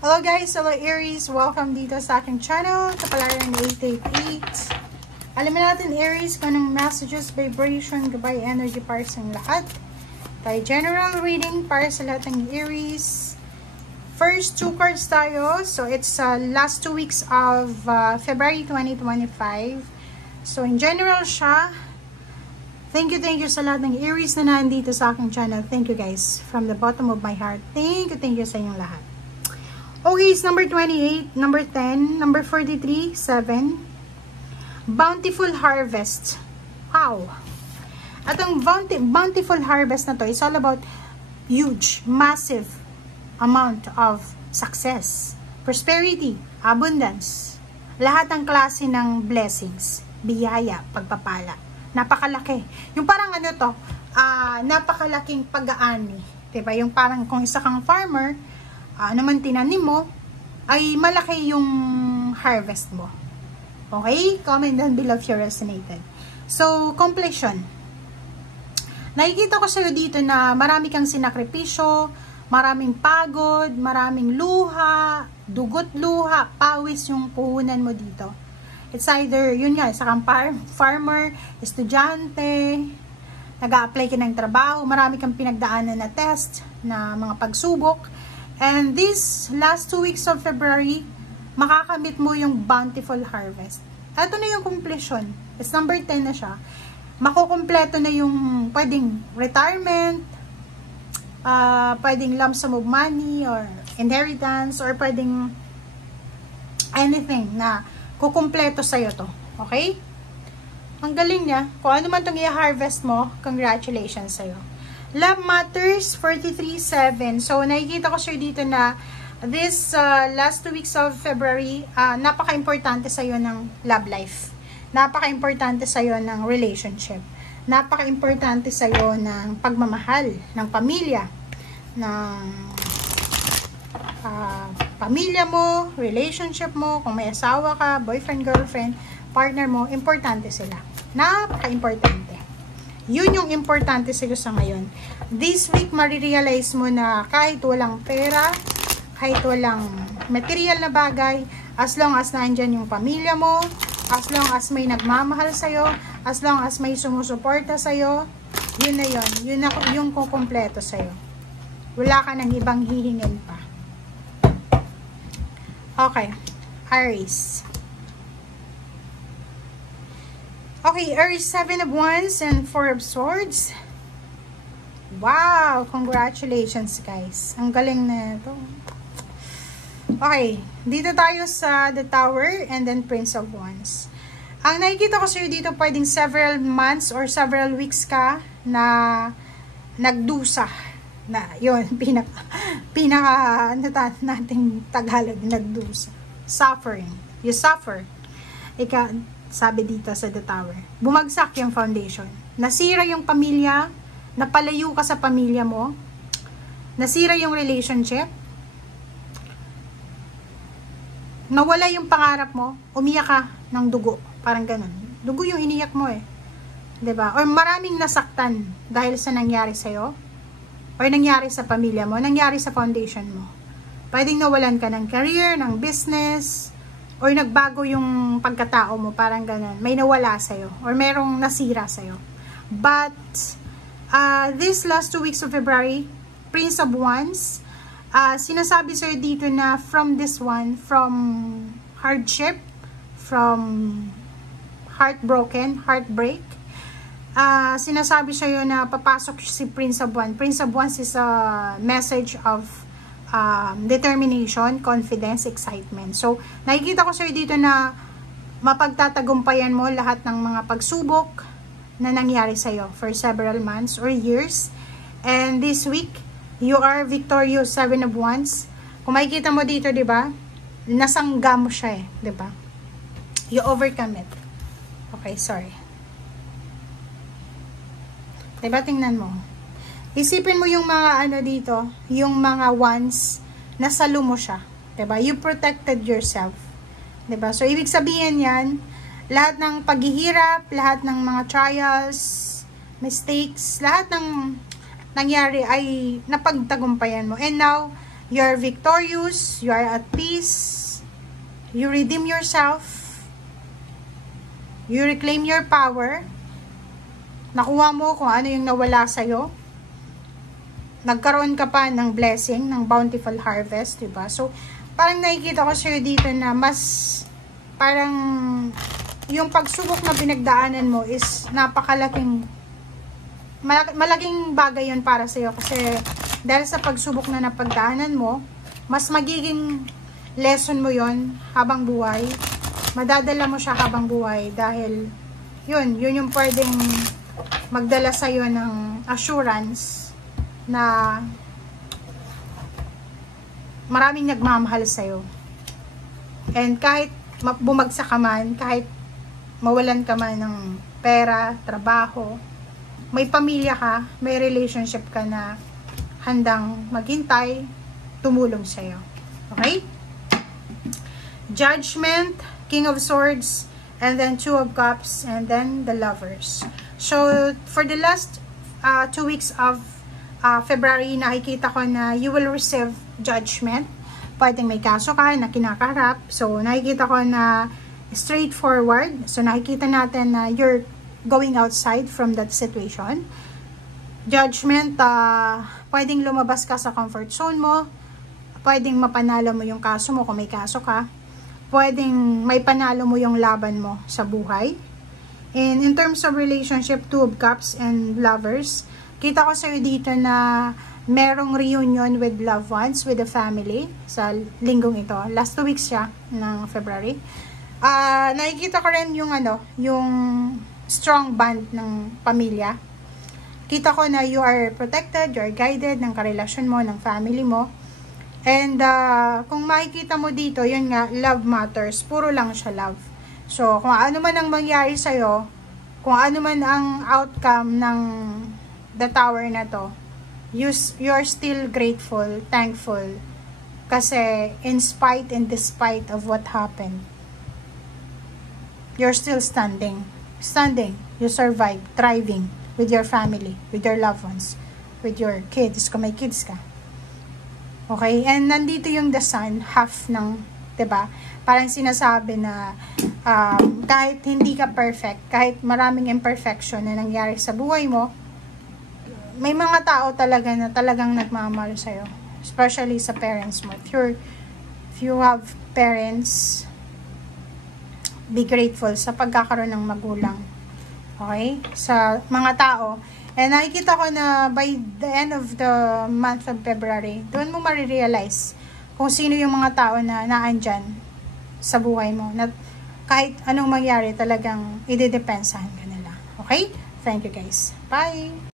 Hello guys, hello Aries, welcome dito sa aking channel, Kapalaran 888. Alamin natin Aries kung anong messages, vibration, gabay, energy para sa lahat. Tayo general reading para sa lahat ng Aries. First two cards tayo, so it's last 2 weeks of February 2025. So in general siya. Thank you sa lahat ng Aries na nandito sa aking channel. Thank you guys, from the bottom of my heart. Thank you sa inyong lahat. Okay, it's number 28, number 10, number 43, 7. Bountiful harvest. Wow. At ang bountiful harvest na to is all about huge, massive amount of success, prosperity, abundance. Lahat ng klase ng blessings, biyaya, pagpapala. Napakalaki. Yung parang ano to, napakalaking pag-aani. Diba? Yung parang kung isa kang farmer, naman tinanim mo, ay malaki yung harvest mo. Okay? Comment down below if you resonated. So, completion. Nakikita ko sa'yo dito na marami kang sinakripisyo, maraming pagod, maraming luha, dugot luha, pawis yung puhunan mo dito. It's either, yun nga, isa kang farmer, estudyante, nag-a-apply ka ng trabaho, marami kang pinagdaanan na test, na mga pagsubok. And this last 2 weeks of February, makakamit mo yung bountiful harvest. Ito na yung completion. It's number 10 na siya. Makukumpleto na yung pwedeng retirement, pwedeng lump sum of money, or inheritance, or pwedeng anything na kukumpleto sa'yo to. Okay? Ang galing niya. Kung ano man itong i-harvest mo, congratulations sa'yo. Love Matters 43-7. So, nakikita ko sir dito na this last 2 weeks of February, napaka-importante sa'yo ng love life. Napaka-importante sa'yo ng relationship. Napaka-importante sa'yo ng pagmamahal, ng pamilya, ng pamilya mo, relationship mo, kung may asawa ka, boyfriend, girlfriend, partner mo, importante sila. Napaka-importante. Yun yung importante sa'yo sa ngayon. This week, marirealize mo na kahit walang pera, kahit walang material na bagay, as long as nandyan yung pamilya mo, as long as may nagmamahal sa'yo, as long as may sumusuporta sa'yo, yun na yun. Yun na yung kukumpleto sa'yo. Wala ka ng ibang hihingin pa. Okay. Aries. Okay, Aries, 7 of Wands and 4 of Swords. Wow! Congratulations, guys. Ang galing na ito. Okay, dito tayo sa the Tower and then Prince of Wands. Ang nakikita ko sa'yo dito, pwedeng several months or several weeks ka na nagdusa. Na, yun, pinaka nating Tagalog, nagdusa. Suffering. You suffer. Sabi dito sa the Tower. Bumagsak yung foundation. Nasira yung pamilya, napalayo ka sa pamilya mo, nasira yung relationship, nawala yung pangarap mo, umiyak ka ng dugo. Parang ganun. Dugo yung iniyak mo eh. 'Di ba? Or maraming nasaktan dahil sa nangyari sa'yo, or nangyari sa pamilya mo, nangyari sa foundation mo. Pwedeng nawalan ka ng career, ng business, or nagbago yung pagkatao mo, parang ganun. May nawala sa'yo, or merong nasira sa'yo. But, this last 2 weeks of February, Prince of Wands, sinasabi sa'yo dito na from this one, from hardship, from heartbreak, sinasabi sa'yo na papasok si Prince of Wands. Prince of Wands is a message of determination, confidence, excitement. So, nakikita ko sa'yo dito na mapagtatagumpayan mo lahat ng mga pagsubok na nangyari sa'yo for several months or years. And this week, you are victorious, 7 of Wands. Kung makikita mo dito, di ba? Nasangga mo siya eh, di ba? You overcome it. Okay, sorry. Di ba? Tingnan mo. Isipin mo yung mga ano dito, yung mga wands, nasalo mo siya. Diba? You protected yourself. Diba? So, ibig sabihin yan, lahat ng paghihirap, lahat ng mga trials, mistakes, lahat ng nangyari ay napagtagumpayan mo. And now, You are victorious, you are at peace, you redeem yourself, you reclaim your power, nakuha mo kung ano yung nawala sa'yo, nagkaroon ka pa ng blessing, ng bountiful harvest, diba? So, parang nakikita ko sa'yo dito na mas, parang, yung pagsubok na pinagdaanan mo is napakalaking, malaking bagay yun para sa'yo kasi, dahil sa pagsubok na napagdaanan mo, mas magiging lesson mo yon habang buhay. Madadala mo siya habang buhay dahil yun yung pwedeng magdala sa'yo ng assurance na maraming nagmamahal sa'yo. And kahit bumagsak ka man, kahit mawalan ka man ng pera, trabaho, may pamilya ka, may relationship ka na handang maghintay, tumulong sa'yo. Okay? Judgment, King of Swords, and then Two of Cups, and then the Lovers. So, for the last 2 weeks of February, nakikita ko na you will receive judgment. Pwedeng may kaso ka na kinakaharap. So, nakikita ko na straightforward. So, nakikita natin na you're going outside from that situation. Judgment, pwedeng lumabas ka sa comfort zone mo, pwedeng mapanalo mo yung kaso mo kung may kaso ka, pwedeng may panalo mo yung laban mo sa buhay. And in terms of relationship, Two of Cups and Lovers, kita ko sa'yo dito na merong reunion with loved ones, with the family, sa linggong ito. Last 2 weeks siya ng February. Nakikita ko rin yung yung strong bond ng pamilya. Kita ko na you are protected, you are guided ng karelasyon mo, ng family mo. And kung makikita mo dito, yun nga, love matters. Puro lang siya love. So, kung ano man ang mangyari sa'yo, kung ano man ang outcome ng the tower na to, you are still grateful, thankful. Kasi in spite and despite of what happened, you're still standing. You survive, thriving with your family, with your loved ones, with your kids, kung may kids ka. Okay? And nandito yung the sun, half ng, 'di ba? Parang sinasabi na kahit hindi ka perfect, kahit maraming imperfection na nangyari sa buhay mo, may mga tao talaga na talagang nagmamahal sa'yo. Especially sa parents mo. If you have parents, be grateful sa pagkakaroon ng magulang. Okay? Sa mga tao. And nakikita ko na by the end of the month of February, doon mo marirealize kung sino yung mga tao na naandyan sa buhay mo. Na kahit anong mangyari, talagang idedepensahan ka nila. Okay? Thank you guys. Bye!